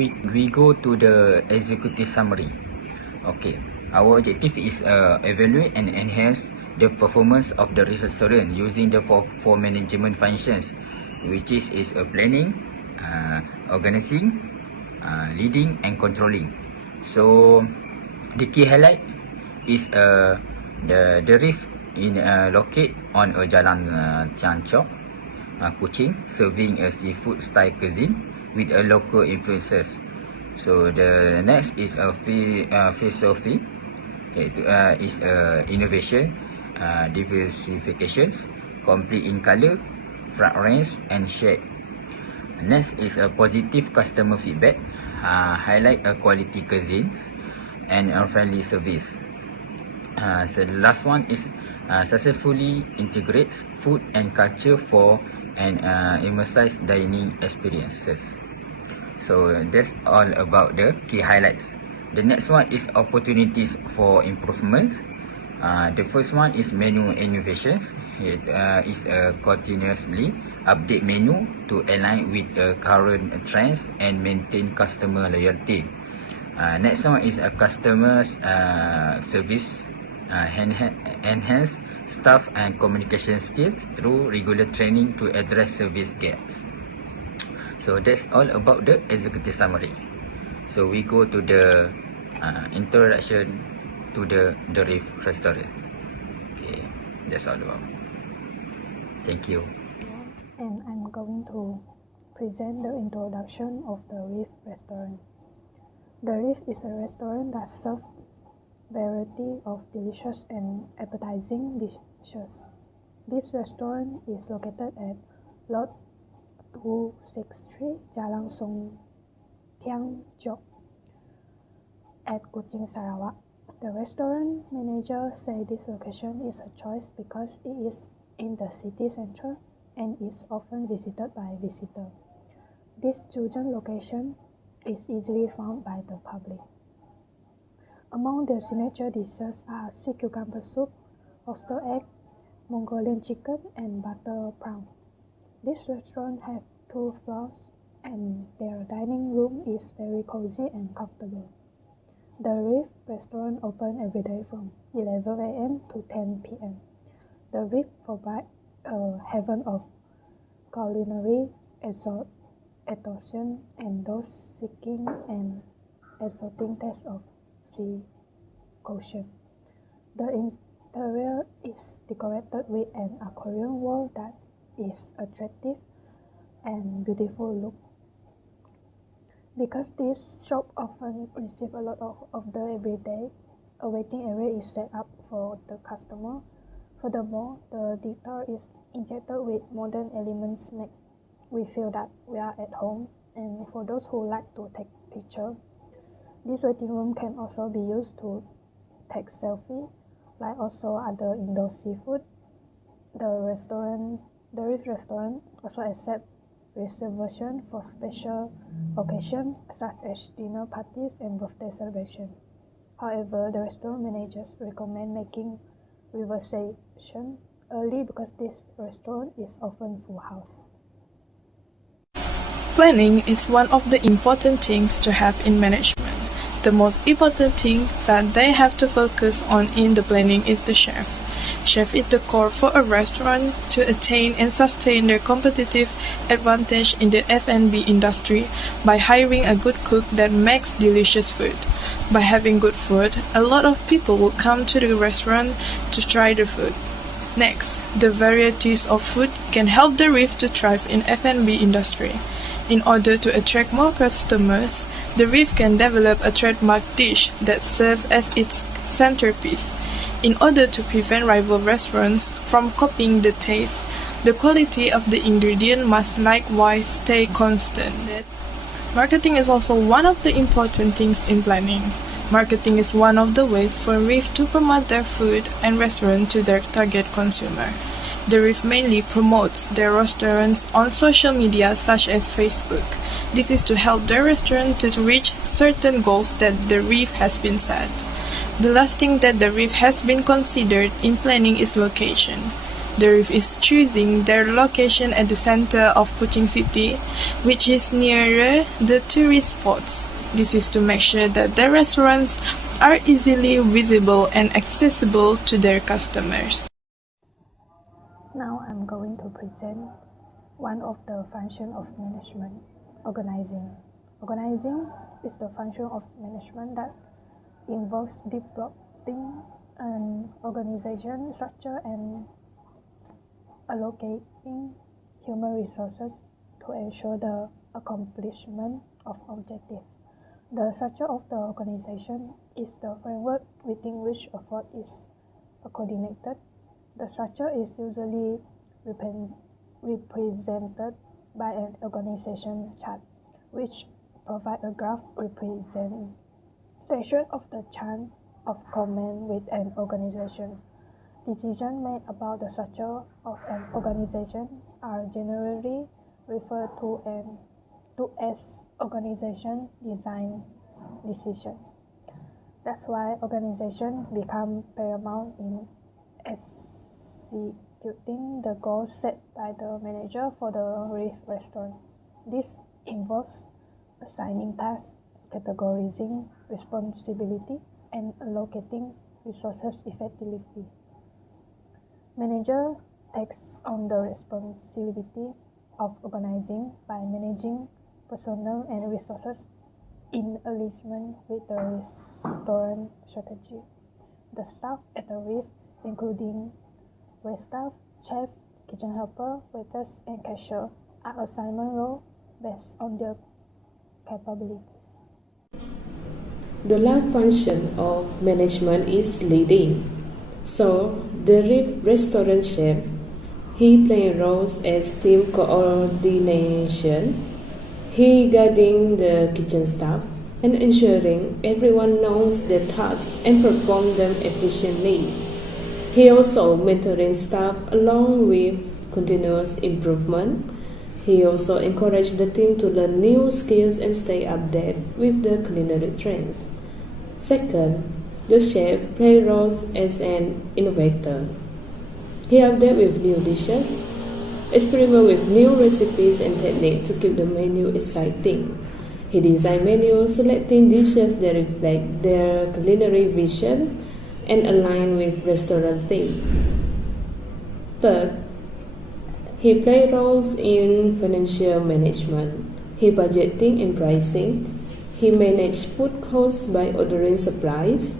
we go to the executive summary. Okay, our objective is evaluate and enhance the performance of the restaurant using the four management functions, which is planning, organizing, leading and controlling. So the key highlight is the reef in locate on Jalan Ciancok, Kuching, serving a seafood style cuisine with a local influences. So the next is a philosophy. It is innovation, diversification, complete in color, fragrance and shape. Next is a positive customer feedback, highlight a quality cuisines and a friendly service. So the last one is successfully integrates food and culture for an immersive dining experiences. So that's all about the key highlights. The next one is opportunities for improvements. The first one is menu innovations. It is continuously update menu to align with the current trends and maintain customer loyalty. Next one is a customer service, enhance staff and communication skills through regular training to address service gaps. So that's all about the executive summary. So we go to the introduction to the Reef restaurant. Okay, that's all about. Thank you. And I'm going to present the introduction of the Reef restaurant. The Reef is a restaurant that serves variety of delicious and appetizing dishes. This restaurant is located at Lot 263 Jalan Ciancok at Kuching, Sarawak. The restaurant manager said this location is a choice because it is in the city center and is often visited by visitors. This chosen location is easily found by the public. Among their signature dishes are sea cucumber soup, oyster egg, Mongolian chicken, and butter prawn. This restaurant has 2 floors and their dining room is very cozy and comfortable. The Reef restaurant open every day from 11 a.m. to 10 p.m. The Reef provides a haven of culinary enthusiasts and those seeking an exotic taste of sea cuisine. The interior is decorated with an aquarium wall that is attractive and beautiful look. Because this shop often receive a lot of order every day, a waiting area is set up for the customer. Furthermore, the decor is injected with modern elements make we feel that we are at home. And for those who like to take pictures, this waiting room can also be used to take selfie, like also other indoor seafood. The Reef restaurant also accepts reservation for special occasions such as dinner parties and birthday celebrations. However, the restaurant managers recommend making reservation early because this restaurant is often full house. Planning is one of the important things to have in management. The most important thing that they have to focus on in the planning is the chef. Chef is the core for a restaurant to attain and sustain their competitive advantage in the F&B industry by hiring a good cook that makes delicious food. By having good food, a lot of people will come to the restaurant to try the food. Next, the varieties of food can help the Reef to thrive in F&B industry. In order to attract more customers, the Reef can develop a trademark dish that serves as its centerpiece. In order to prevent rival restaurants from copying the taste, the quality of the ingredient must likewise stay constant. Marketing is also one of the important things in planning. Marketing is one of the ways for Reef to promote their food and restaurant to their target consumer. The Reef mainly promotes their restaurants on social media such as Facebook. This is to help their restaurant to reach certain goals that the Reef has been set. The last thing that the Reef has been considered in planning is location. The reef is choosing their location at the center of Kuching City, which is nearer the tourist spots. This is to make sure that their restaurants are easily visible and accessible to their customers. Now I'm going to present one of the functions of management, organizing. Organizing is the function of management that involves developing an organization structure and allocating human resources to ensure the accomplishment of objectives. The structure of the organization is the framework within which effort is coordinated. The structure is usually represented by an organization chart, which provides a graph representation of the chain of command with an organization. Decisions made about the structure of an organization are generally referred to as organization design decisions. That's why organization become paramount in executing the goals set by the manager for the reef restaurant. This involves assigning tasks, categorizing responsibility, and allocating resources effectively. Manager takes on the responsibility of organizing by managing personnel and resources in alignment with the restaurant strategy. The staff at the reef, including waitstaff, chef, kitchen helper, waiters, and cashier, are assigned roles based on their capabilities. The last function of management is leading. So, the reef restaurant chef, he plays roles as team coordination, he guiding the kitchen staff and ensuring everyone knows their tasks and perform them efficiently. He also mentoring staff along with continuous improvement. He also encouraged the team to learn new skills and stay updated with the culinary trends. Second, the chef plays roles as an innovator. He updates with new dishes, experiment with new recipes and techniques to keep the menu exciting. He designs menus selecting dishes that reflect their culinary vision and align with restaurant theme. Third, he plays roles in financial management. He budgeting and pricing. He manages food costs by ordering supplies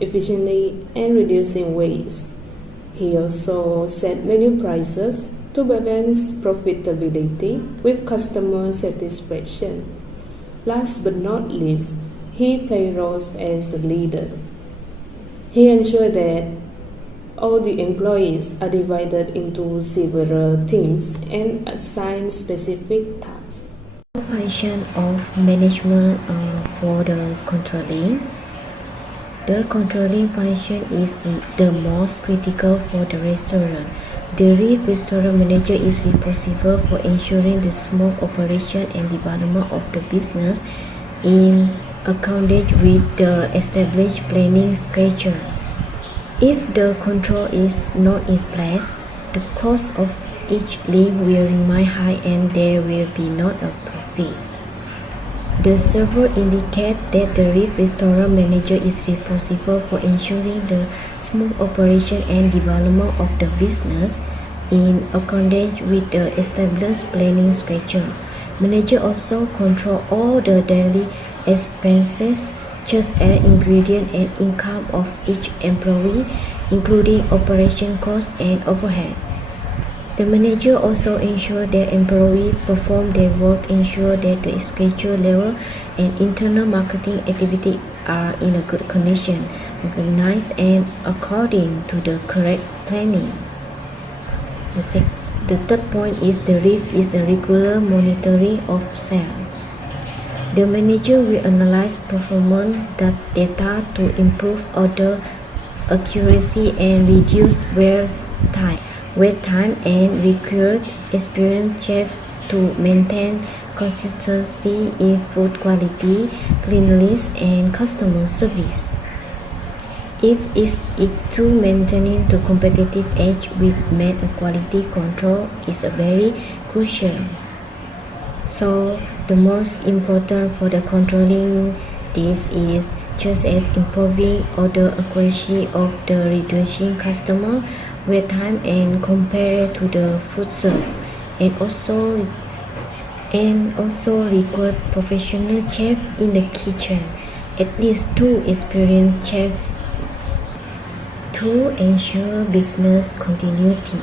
efficiently and reducing waste. He also set menu prices to balance profitability with customer satisfaction. Last but not least, he plays roles as a leader. He ensures that all the employees are divided into several teams and assigned specific tasks. Function of management for the controlling. The controlling function is the most critical for the restaurant. The reef restaurant manager is responsible for ensuring the smooth operation and development of the business in accordance with the established planning schedule. If the control is not in place, the cost of each link will remain high and there will be not a profit. The server indicates that the reef restaurant manager is responsible for ensuring the smooth operation and development of the business in accordance with the established planning schedule. Manager also controls all the daily expenses, such as ingredient and income of each employee, including operation costs and overhead. The manager also ensures that employees perform their work, ensure that the schedule level and internal marketing activities are in a good condition, organized and according to the correct planning. The third point is the reef is the regular monitoring of sales. The manager will analyze performance data to improve order accuracy and reduce wait time and recruit experienced chefs to maintain consistency in food quality, cleanliness, and customer service. If it is to maintaining the competitive edge with made quality control is a very crucial. So the most important for the controlling this is just as improving order accuracy of the reducing customer wait time and compared to the food served, and also require professional chef in the kitchen, at least 2 experienced chefs to ensure business continuity.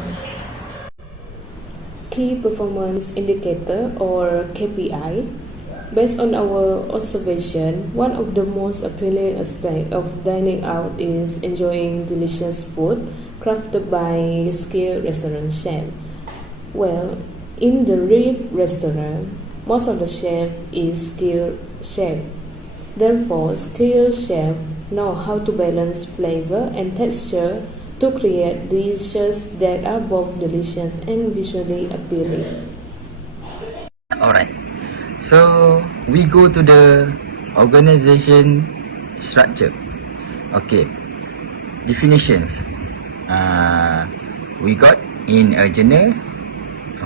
Key performance indicator or KPI. Based on our observation, one of the most appealing aspects of dining out is enjoying delicious food crafted by skilled restaurant chefs. Well, in the Reef restaurant, most of the chef is skilled chef. Therefore, skilled chef know how to balance flavor and texture to create dishes that are both delicious and visually appealing. Alright, so we go to the organization structure. Okay, definitions. We got in a journal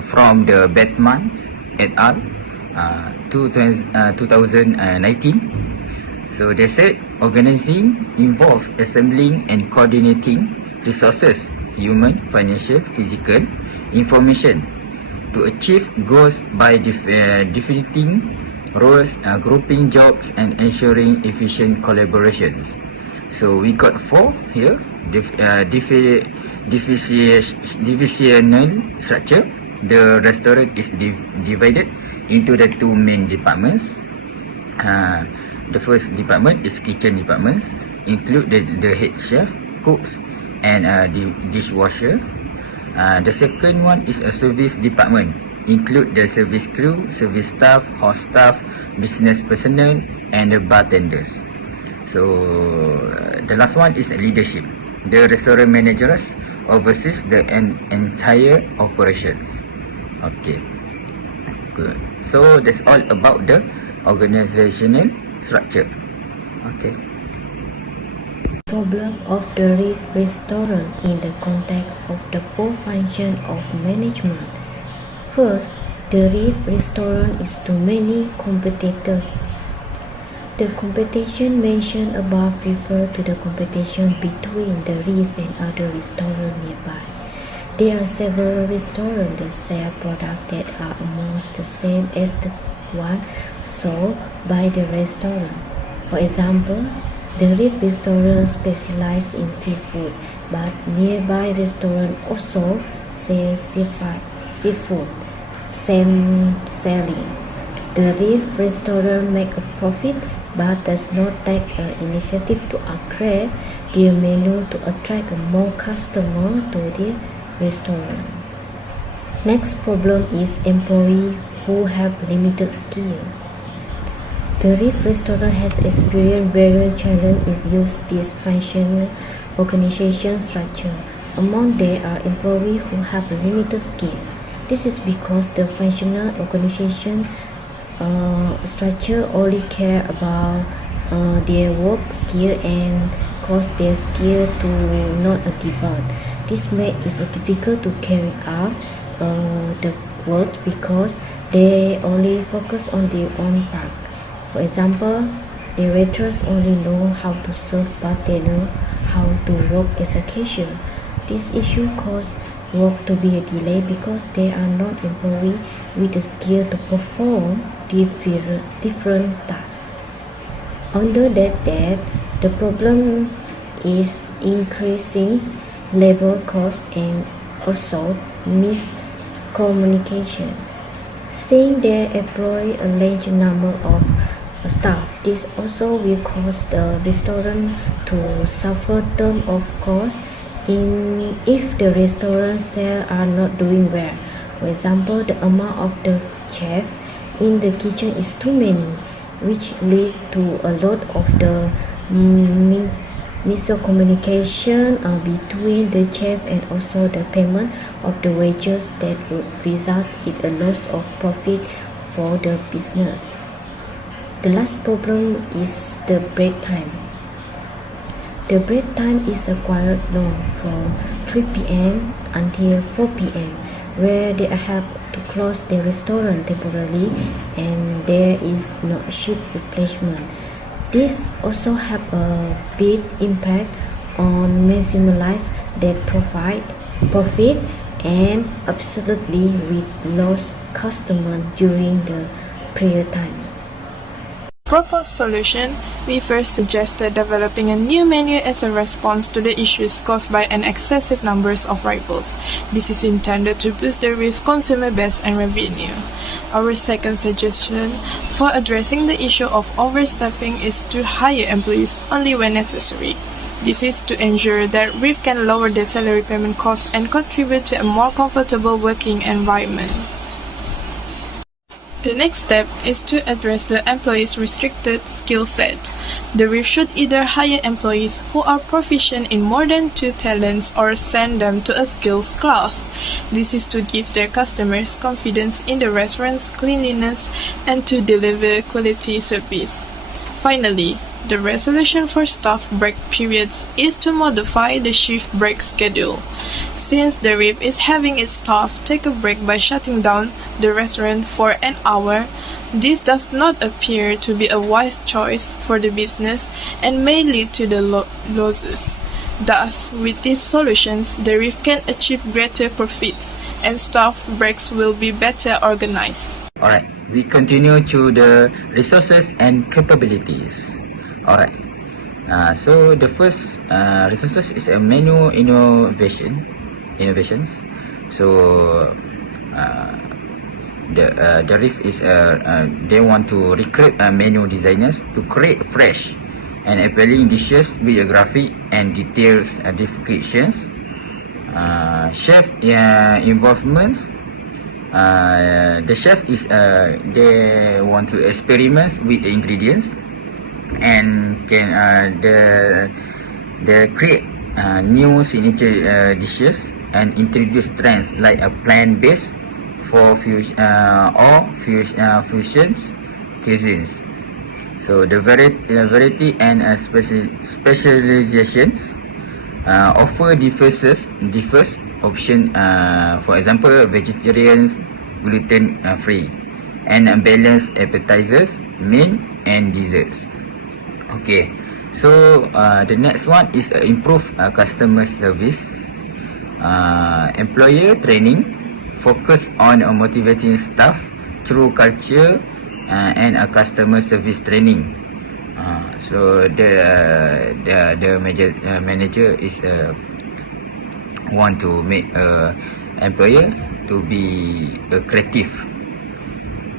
from the Batman et al. 2019. So they said organizing involves assembling and coordinating resources, human, financial, physical, information to achieve goals by defining roles, grouping jobs, and ensuring efficient collaborations. So we got 4 here. Divisional structure. The restaurant is divided into the 2 main departments. The first department is kitchen departments, include the head chef, cooks, and dishwasher. The second one is a service department, include the service crew, service staff, house staff, business personnel, and the bartenders. So the last one is leadership. The restaurant managers oversees the entire operations. Okay, good. So that's all about the organizational structure. Okay. Problem of the restaurant in the context of the 4 functions of management. First, the restaurant is too many competitors. The competition mentioned above refers to the competition between the and other restaurants nearby. There are several restaurants that sell products that are almost the same as the one sold by the restaurant. For example, the restaurant specializes in seafood, but nearby restaurant also sell seafood, same selling. The restaurant make a profit, but does not take an initiative to upgrade their menu to attract more customers to the restaurant. Next problem is employees who have limited skill. The restaurant has experienced various challenges in use this functional organization structure. Among them are employees who have limited skill. This is because the functional organization structure only care about their work skill and cause their skill to not develop. This makes it difficult to carry out the work because they only focus on their own part. For example, the waitress only know how to serve, but they know how to work as a cashier. This issue causes work to be a delay because they are not employees with the skill to perform different tasks. Under that, the problem is increasing labor costs and also miscommunication. Since they employ a large number of staff, this also will cause the restaurant to suffer terms of cost if the restaurant sales are not doing well. For example, the amount of the chef in the kitchen is too many, which leads to a lot of the miscommunication between the chef and also the payment of the wages that would result in a loss of profit for the business. The last problem is the break time. The break time is quite long, from 3 p.m. until 4 p.m., where they have to close the restaurant temporarily and there is no shift replacement. This also have a big impact on maximize that profit and absolutely with lost customers during the period time. Proposed solution, we first suggested developing a new menu as a response to the issues caused by an excessive numbers of rivals. This is intended to boost the RIF consumer base and revenue. Our second suggestion for addressing the issue of overstaffing is to hire employees only when necessary. This is to ensure that RIF can lower the salary payment costs and contribute to a more comfortable working environment. The next step is to address the employees' restricted skill set. The RIF should either hire employees who are proficient in more than 2 talents or send them to a skills class. This is to give their customers confidence in the restaurant's cleanliness and to deliver quality service. Finally, the resolution for staff break periods is to modify the shift break schedule. Since the RIF is having its staff take a break by shutting down the restaurant for an hour, this does not appear to be a wise choice for the business and may lead to the losses. Thus, with these solutions, the RIF can achieve greater profits and staff breaks will be better organized. Alright, we continue to the resources and capabilities. Alright, so the first resources is a menu innovations. So the RIF is they want to recruit menu designers to create fresh and appealing dishes with a graphic and detailed descriptions. Chef involvement. The chef is they want to experiment with the ingredients and can they create new signature dishes and introduce trends like a plant-based for fusion cuisines. So the variety and specializations offer differs option, for example vegetarians, gluten free, and balanced appetizers, main and desserts. Okay, so the next one is improve customer service. Employer training focus on motivating staff through culture and customer service training. So the manager is want to make employer to be creative.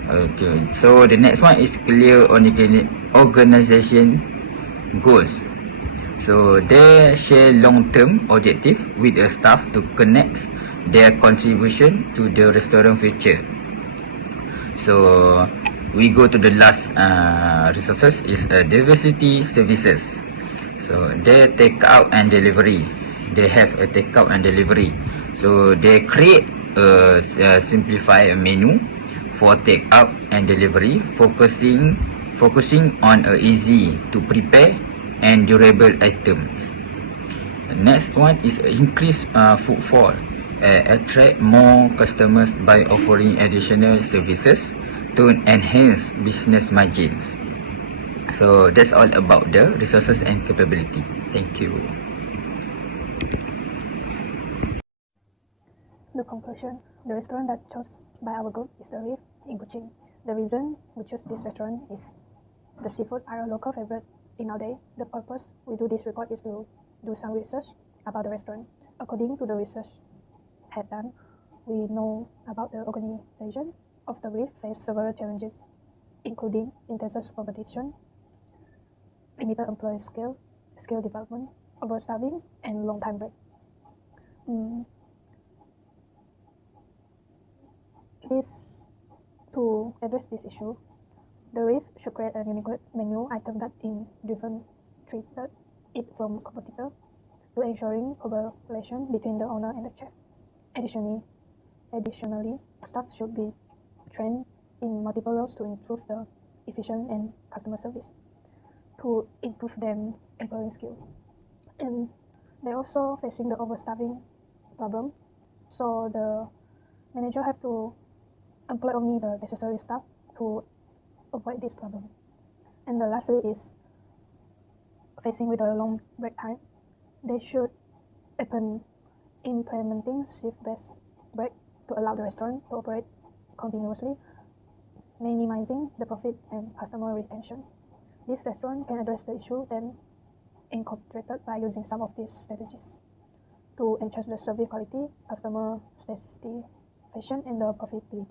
Okay, so the next one is clear organization goals. So they share long-term objective with the staff to connect their contribution to the restaurant future. So we go to the last resources is diversity services. So they take out and delivery. They have a take out and delivery. So they create a simplified menu for take out and delivery, focusing on easy to prepare and durable items. The next one is increase footfall, attract more customers by offering additional services to enhance business margins. So that's all about the resources and capability. Thank you. The conclusion: the restaurant that chose by our group is the RIF in Kuching. The reason we choose this restaurant is the seafood are a local favorite in our day. The purpose we do this report is to do some research about the restaurant. According to the research had done, we know about the organization of the RIF face several challenges, including intense competition, limited employee skill development, overstaffing, and long time break. To address this issue, the RIF should create a unique menu item that in differentiated it from competitor to ensuring collaboration between the owner and the chef. Additionally, staff should be trained in multiple roles to improve the efficient and customer service, to improve them employee skill. And they're also facing the overstaffing problem. So the manager have to employ only the necessary staff to avoid this problem. And the lastly is facing with a long break time. They should implementing shift-based break to allow the restaurant to operate continuously, minimizing the profit and customer retention. This restaurant can address the issue then incorporated by using some of these strategies to enhance the service quality, customer satisfaction, and the profitability.